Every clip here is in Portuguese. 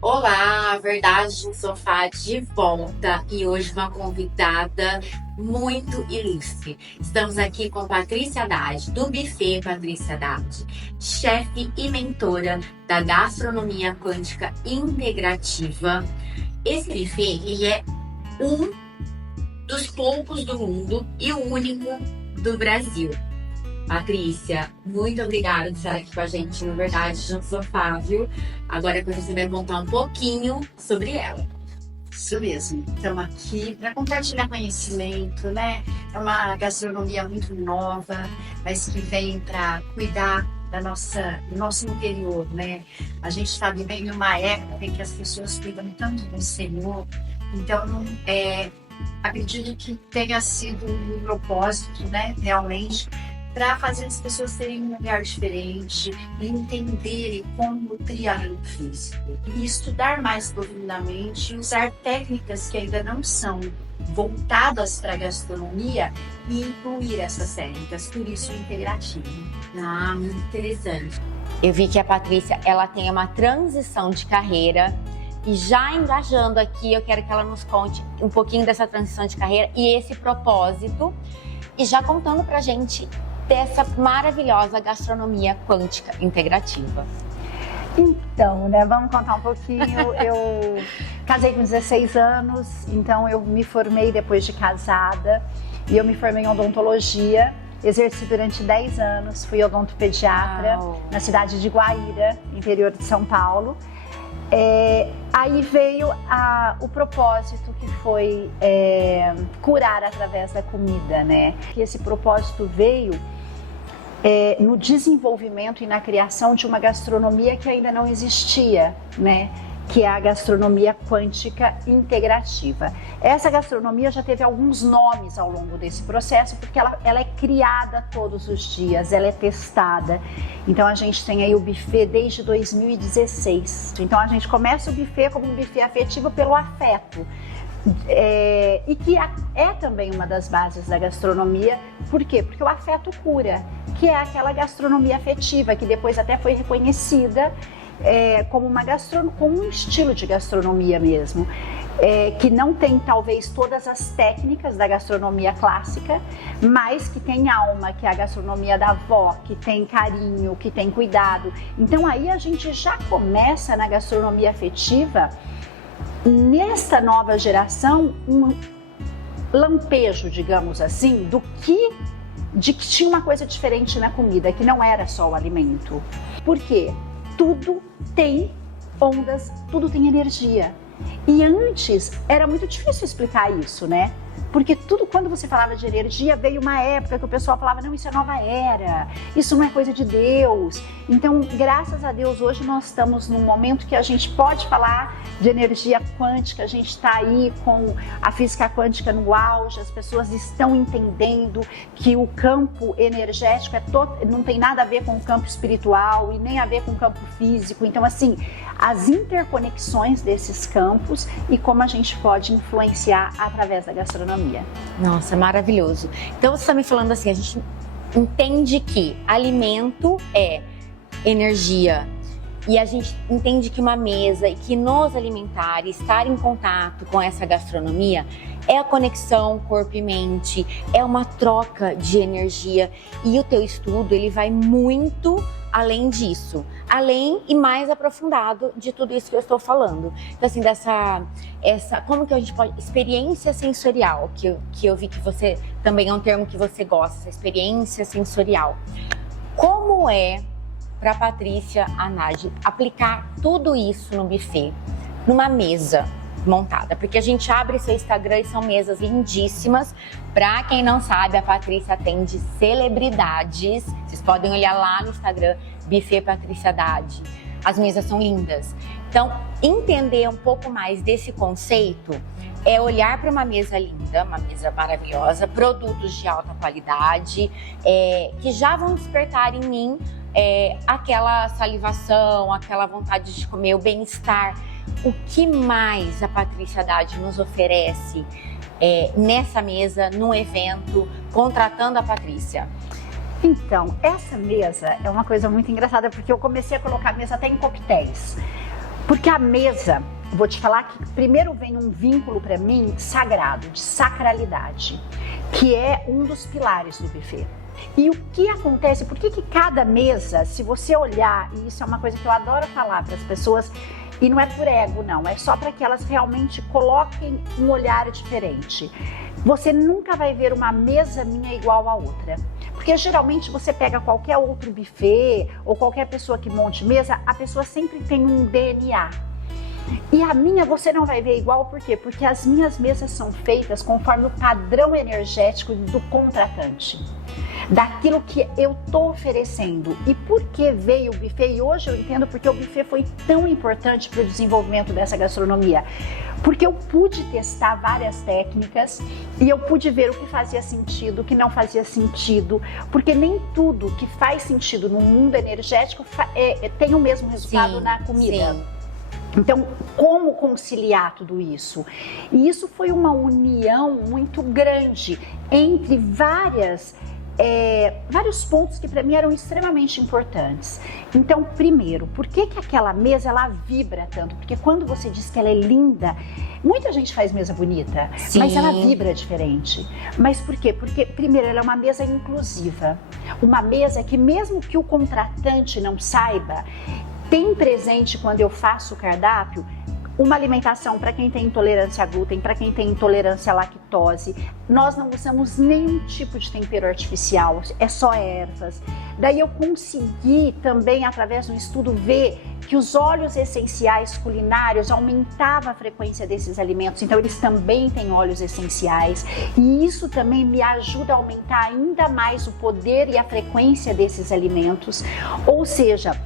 Olá, Verdade no Sofá de volta e hoje uma convidada muito ilustre. Estamos aqui com Patrícia Haddad, do Buffet Patrícia Haddad, chefe e mentora da gastronomia quântica integrativa. Esse buffet, ele é um dos poucos do mundo e o único do Brasil. Patrícia, muito obrigada por estar aqui com a gente no Verdade no Sofá, viu? Agora que você vai contar um pouquinho sobre ela. Isso mesmo, estamos aqui para compartilhar conhecimento, né? É uma gastronomia muito nova, mas que vem para cuidar do nosso interior, né? A gente está vivendo uma época em que as pessoas cuidam tanto do Senhor, então acredito que tenha sido um propósito, né? Realmente, para fazer as pessoas terem um lugar diferente e entenderem como nutrir além do físico. E estudar mais profundamente e usar técnicas que ainda não são voltadas para a gastronomia e incluir essas técnicas, por isso o integrativo. Ah, muito interessante. Eu vi que a Patrícia, ela tem uma transição de carreira e já engajando aqui, eu quero que ela nos conte um pouquinho dessa transição de carreira e esse propósito e já contando pra gente dessa maravilhosa gastronomia quântica integrativa. Então, né, vamos contar um pouquinho. Eu casei com 16 anos, então eu me formei depois de casada e eu me formei em odontologia, exerci durante 10 anos, fui odontopediatra na cidade de Guaíra, interior de São Paulo. Aí veio o propósito que foi curar através da comida, né? E esse propósito veio no desenvolvimento e na criação de uma gastronomia que ainda não existia, né? Que é a gastronomia quântica integrativa. Essa gastronomia já teve alguns nomes ao longo desse processo, porque ela é criada todos os dias, ela é testada. Então a gente tem aí o buffet desde 2016. Então a gente começa o buffet como um buffet afetivo pelo afeto. E que é também uma das bases da gastronomia. Por quê? Porque o afeto cura, que é aquela gastronomia afetiva que depois até foi reconhecida como um estilo de gastronomia mesmo, que não tem talvez todas as técnicas da gastronomia clássica, mas que tem alma, que é a gastronomia da avó, que tem carinho, que tem cuidado. Então aí a gente já começa na gastronomia afetiva, nesta nova geração, um lampejo, digamos assim, de que tinha uma coisa diferente na comida, que não era só o alimento. Por quê? Tudo tem ondas, tudo tem energia. E antes era muito difícil explicar isso, né? Porque quando você falava de energia, veio uma época que o pessoal falava, não, isso é nova era, isso não é coisa de Deus. Então, graças a Deus, hoje nós estamos num momento que a gente pode falar de energia quântica, a gente está aí com a física quântica no auge, as pessoas estão entendendo que o campo energético não tem nada a ver com o campo espiritual e nem a ver com o campo físico. Então, assim, as interconexões desses campos e como a gente pode influenciar através da gastronomia. Nossa, maravilhoso. Então você está me falando assim, a gente entende que alimento é energia e a gente entende que uma mesa e que nos alimentar e estar em contato com essa gastronomia é a conexão corpo e mente, é uma troca de energia e o teu estudo ele vai muito além disso, além e mais aprofundado de tudo isso que eu estou falando. Então assim, como que a gente pode, experiência sensorial, que eu vi que você, também é um termo que você gosta, essa experiência sensorial. Como é para Patrícia Haddad aplicar tudo isso no buffet, numa mesa montada? Porque a gente abre seu Instagram e são mesas lindíssimas. Para quem não sabe, a Patrícia atende celebridades. Vocês podem olhar lá no Instagram, Buffet Patrícia Haddad. As mesas são lindas. Então, entender um pouco mais desse conceito é olhar para uma mesa linda, uma mesa maravilhosa, produtos de alta qualidade, que já vão despertar em mim aquela salivação, aquela vontade de comer, o bem-estar. O que mais a Patrícia Haddad nos oferece nessa mesa, num evento, contratando a Patrícia? Então, essa mesa é uma coisa muito engraçada, porque eu comecei a colocar a mesa até em coquetéis. Porque a mesa, vou te falar que primeiro vem um vínculo para mim sagrado, de sacralidade, que é um dos pilares do buffet. E o que acontece, por que cada mesa, se você olhar, e isso é uma coisa que eu adoro falar para as pessoas, e não é por ego não, é só para que elas realmente coloquem um olhar diferente. Você nunca vai ver uma mesa minha igual a outra. Porque geralmente você pega qualquer outro buffet ou qualquer pessoa que monte mesa, a pessoa sempre tem um DNA. E a minha você não vai ver igual, por quê? Porque as minhas mesas são feitas conforme o padrão energético do contratante, daquilo que eu estou oferecendo. E por que veio o buffet? E hoje eu entendo porque o buffet foi tão importante para o desenvolvimento dessa gastronomia. Porque eu pude testar várias técnicas e eu pude ver o que fazia sentido, o que não fazia sentido, porque nem tudo que faz sentido no mundo energético tem o mesmo resultado na comida. Sim. Então, como conciliar tudo isso? E isso foi uma união muito grande entre vários pontos que para mim eram extremamente importantes. Então, primeiro, por que aquela mesa ela vibra tanto? Porque quando você diz que ela é linda, muita gente faz mesa bonita, Sim. mas ela vibra diferente. Mas por quê? Porque, primeiro, ela é uma mesa inclusiva. Uma mesa que mesmo que o contratante não saiba, tem presente quando eu faço o cardápio uma alimentação para quem tem intolerância a glúten, para quem tem intolerância à lactose. Nós não usamos nenhum tipo de tempero artificial, é só ervas. Daí eu consegui também, através de um estudo, ver que os óleos essenciais culinários aumentavam a frequência desses alimentos, então eles também têm óleos essenciais. E isso também me ajuda a aumentar ainda mais o poder e a frequência desses alimentos. Ou seja,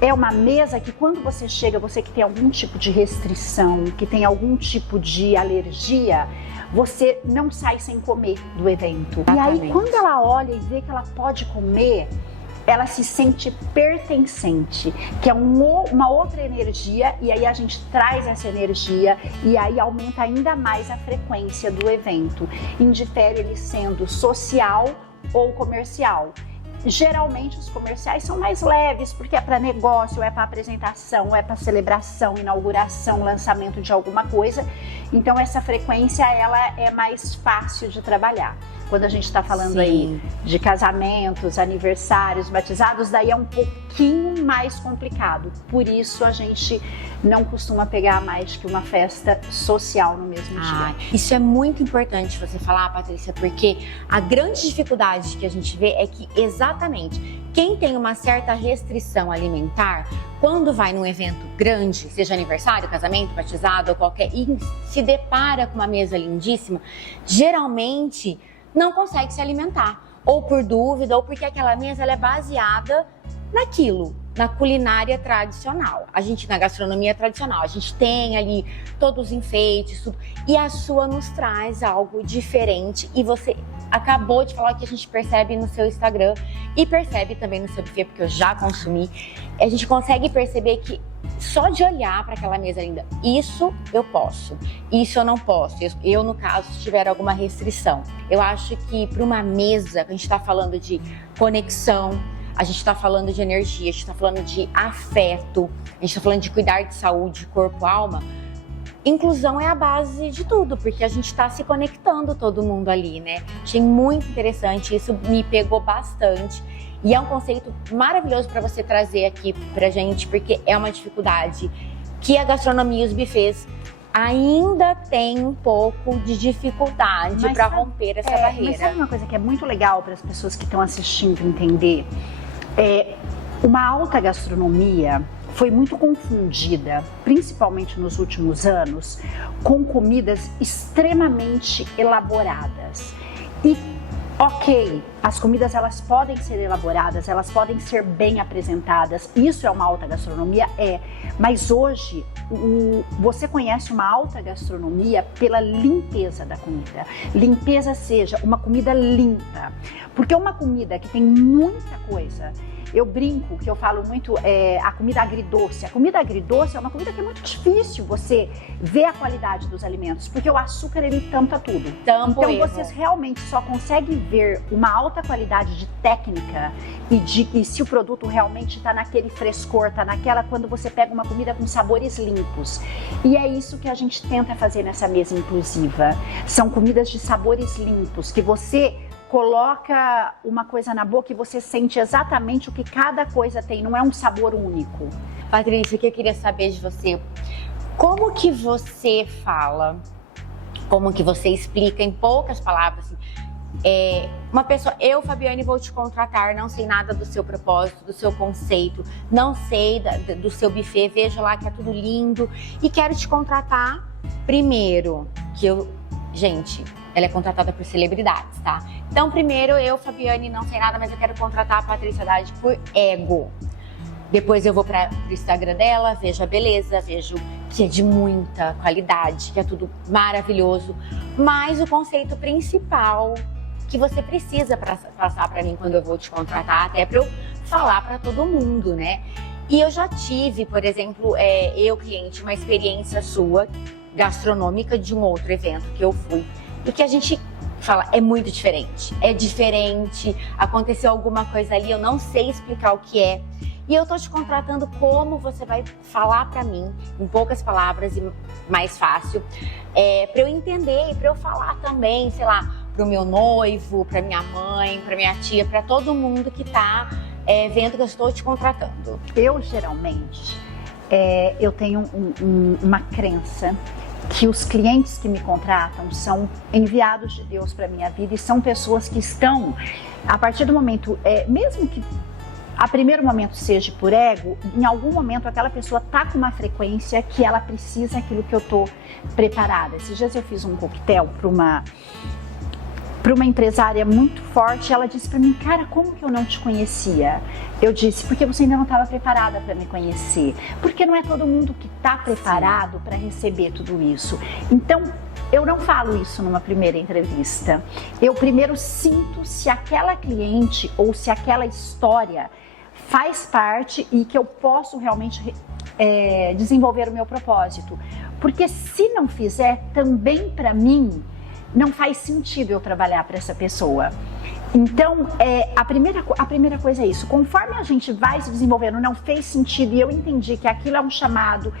é uma mesa que quando você chega, você que tem algum tipo de restrição, que tem algum tipo de alergia, você não sai sem comer do evento. Exatamente. E aí quando ela olha e vê que ela pode comer, ela se sente pertencente, que é uma outra energia, e aí a gente traz essa energia e aí aumenta ainda mais a frequência do evento, indifere ele sendo social ou comercial. Geralmente os comerciais são mais leves, porque é para negócio, é para apresentação, é para celebração, inauguração, lançamento de alguma coisa. Então essa frequência ela é mais fácil de trabalhar. Quando a gente está falando aí de casamentos, aniversários, batizados, daí é um pouquinho mais complicado. Por isso a gente não costuma pegar mais que uma festa social no mesmo dia. Isso é muito importante você falar, Patrícia, porque a grande dificuldade que a gente vê é que exatamente quem tem uma certa restrição alimentar, quando vai num evento grande, seja aniversário, casamento, batizado ou qualquer, e se depara com uma mesa lindíssima, geralmente não consegue se alimentar, ou por dúvida, ou porque aquela mesa ela é baseada naquilo, na culinária tradicional. A gente, na gastronomia tradicional, a gente tem ali todos os enfeites, tudo, e a sua nos traz algo diferente, e você acabou de falar que a gente percebe no seu Instagram, e percebe também no seu buffet, porque eu já consumi, a gente consegue perceber que só de olhar para aquela mesa linda, isso eu posso, isso eu não posso. Eu, no caso, se tiver alguma restrição. Eu acho que para uma mesa, a gente está falando de conexão, a gente está falando de energia, a gente está falando de afeto, a gente está falando de cuidar de saúde, corpo, alma. Inclusão é a base de tudo, porque a gente está se conectando todo mundo ali, né? Achei muito interessante, isso me pegou bastante. E é um conceito maravilhoso para você trazer aqui pra gente, porque é uma dificuldade que a gastronomia e os buffets ainda tem um pouco de dificuldade para romper essa barreira. Mas sabe uma coisa que é muito legal para as pessoas que estão assistindo entender? Uma alta gastronomia foi muito confundida, principalmente nos últimos anos, com comidas extremamente elaboradas. E ok, as comidas elas podem ser elaboradas, elas podem ser bem apresentadas, isso é uma alta gastronomia? Mas hoje você conhece uma alta gastronomia pela limpeza da comida. Limpeza seja uma comida limpa, porque uma comida que tem muita coisa Eu brinco, que eu falo muito, a comida agridoce. A comida agridoce é uma comida que é muito difícil você ver a qualidade dos alimentos, porque o açúcar, ele tampa tudo. Então, vocês realmente só conseguem ver uma alta qualidade de técnica e se o produto realmente está naquele frescor, está naquela, quando você pega uma comida com sabores limpos. E é isso que a gente tenta fazer nessa mesa inclusiva. São comidas de sabores limpos, que você coloca uma coisa na boca e você sente exatamente o que cada coisa tem, não é um sabor único. Patrícia, o que eu queria saber de você, como que você fala, como que você explica em poucas palavras, assim, uma pessoa, eu, Fabiane, vou te contratar, não sei nada do seu propósito, do seu conceito, não sei do seu buffet, vejo lá que é tudo lindo e quero te contratar primeiro, gente, ela é contratada por celebridades, tá? Então, primeiro, eu, Fabiane, não sei nada, mas eu quero contratar a Patrícia Haddad por ego. Depois eu vou para o Instagram dela, vejo a beleza, vejo que é de muita qualidade, que é tudo maravilhoso. Mas o conceito principal que você precisa passar para mim quando eu vou te contratar, até para eu falar para todo mundo, né? E eu já tive, por exemplo, cliente, uma experiência sua, gastronômica, de um outro evento que eu fui. E que a gente fala, é muito diferente. É diferente, aconteceu alguma coisa ali, eu não sei explicar o que é. E eu tô te contratando como você vai falar pra mim, em poucas palavras e mais fácil, pra eu entender e pra eu falar também, sei lá, pro meu noivo, pra minha mãe, pra minha tia, pra todo mundo que tá vendo que eu estou te contratando. Eu, geralmente, eu tenho uma crença que os clientes que me contratam são enviados de Deus para minha vida e são pessoas que estão, a partir do momento, mesmo que a primeiro momento seja por ego, em algum momento aquela pessoa tá com uma frequência que ela precisa aquilo que eu tô preparada. Esses dias eu fiz um coquetel para uma empresária muito forte, ela disse para mim, cara, como que eu não te conhecia? Eu disse, porque você ainda não estava preparada para me conhecer, porque não é todo mundo que está preparado para receber tudo isso. Então, eu não falo isso numa primeira entrevista. Eu primeiro sinto se aquela cliente ou se aquela história faz parte e que eu posso realmente desenvolver o meu propósito. Porque se não fizer, também para mim, não faz sentido eu trabalhar para essa pessoa. Então, a primeira coisa é isso. Conforme a gente vai se desenvolvendo, não fez sentido e eu entendi que aquilo é um chamado,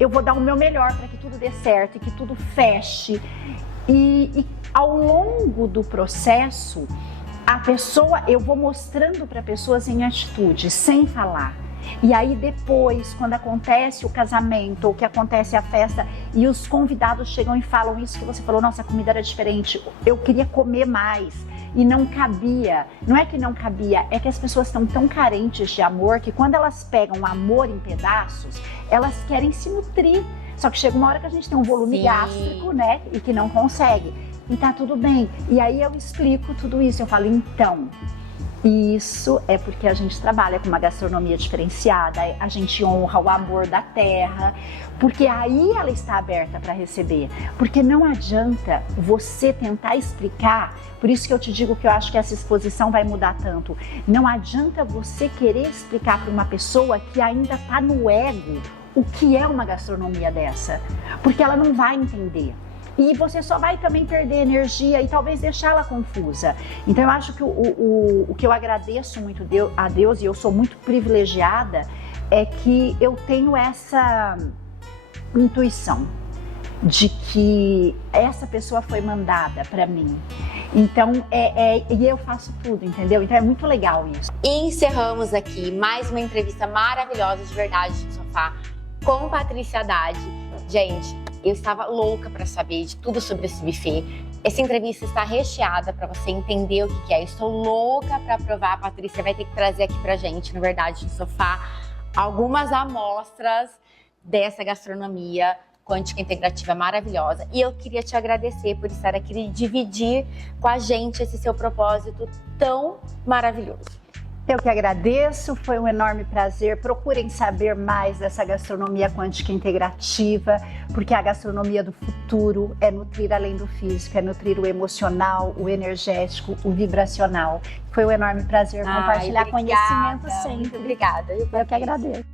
eu vou dar o meu melhor para que tudo dê certo e que tudo feche. E ao longo do processo, eu vou mostrando para pessoas em atitude, sem falar. E aí depois, quando acontece o casamento ou que acontece a festa e os convidados chegam e falam isso que você falou, nossa, a comida era diferente, eu queria comer mais e não cabia. Não é que não cabia, é que as pessoas estão tão carentes de amor que quando elas pegam amor em pedaços, elas querem se nutrir. Só que chega uma hora que a gente tem um volume gástrico, né, e que não consegue. E tá tudo bem. E aí eu explico tudo isso, eu falo, então... Isso é porque a gente trabalha com uma gastronomia diferenciada, a gente honra o amor da terra, porque aí ela está aberta para receber. Porque não adianta você tentar explicar, por isso que eu te digo que eu acho que essa exposição vai mudar tanto. Não adianta você querer explicar para uma pessoa que ainda está no ego o que é uma gastronomia dessa, porque ela não vai entender. E você só vai também perder energia e talvez deixá-la confusa. Então eu acho que o que eu agradeço muito a Deus, e eu sou muito privilegiada, é que eu tenho essa intuição de que essa pessoa foi mandada para mim. Então, e eu faço tudo, entendeu? Então é muito legal isso. E encerramos aqui mais uma entrevista maravilhosa, de verdade, no sofá, com Patrícia Haddad. Gente, eu estava louca para saber de tudo sobre esse buffet. Essa entrevista está recheada para você entender o que é. Eu estou louca para provar. A Patrícia vai ter que trazer aqui pra gente, na verdade, no sofá, algumas amostras dessa gastronomia quântica integrativa maravilhosa. E eu queria te agradecer por estar aqui e dividir com a gente esse seu propósito tão maravilhoso. Eu que agradeço, foi um enorme prazer. Procurem saber mais dessa gastronomia quântica integrativa, porque a gastronomia do futuro é nutrir além do físico, é nutrir o emocional, o energético, o vibracional. Foi um enorme prazer compartilhar conhecimento sempre. Muito obrigada. Eu que agradeço.